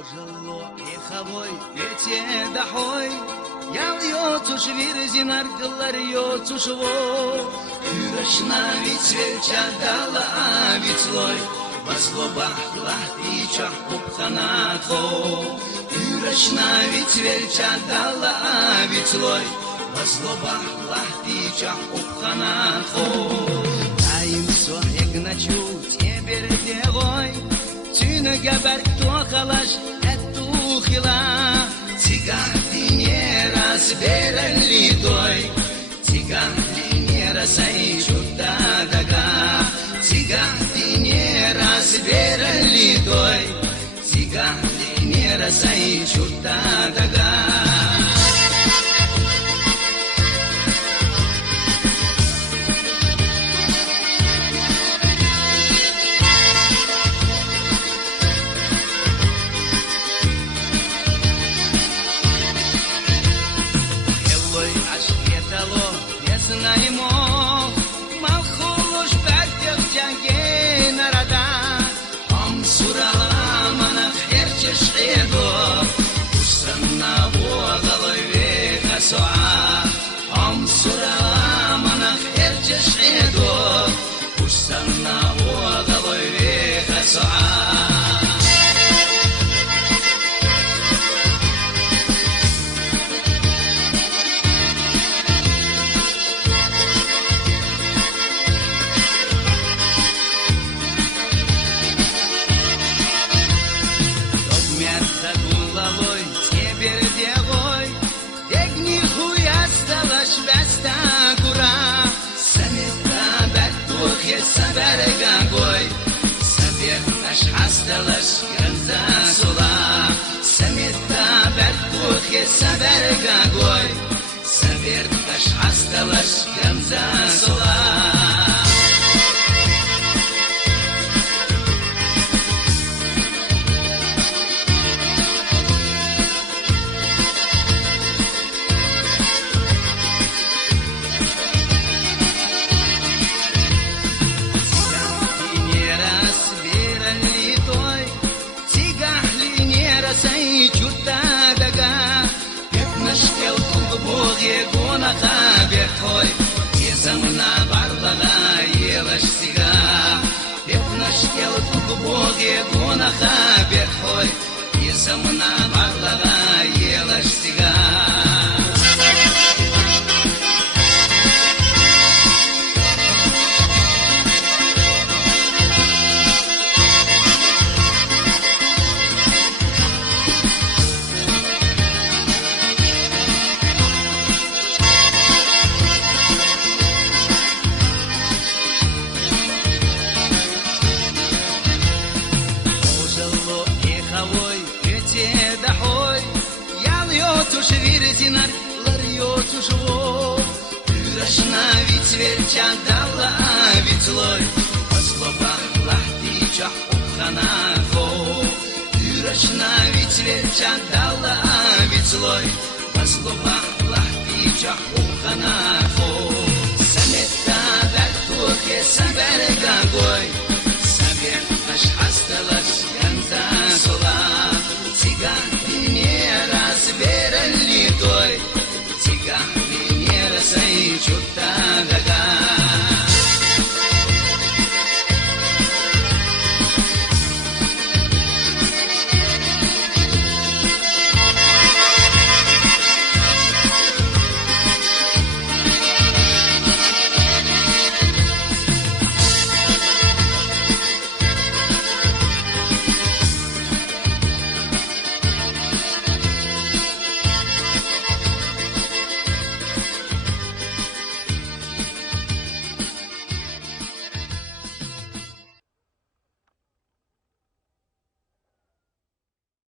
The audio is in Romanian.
Ожило и хавой, вете дахой, ял йоцуш вирзинар кыллар йоцуш во. Юрашна вицвельча дала вицлой, Возлобах лахтичах упханатхо. Юрашна вицвельча дала вицлой, Возлобах лахтичах упханатхо. Таим сохек начу тебер дегой, Tüne geberk tuakalaş et tuğila. Tigah dinieras berelli doy, Tigah dinieras ay şutta daga. Tigah dinieras berelli doy, Tigah dinieras ay şutta daga. Saber, mas hasta las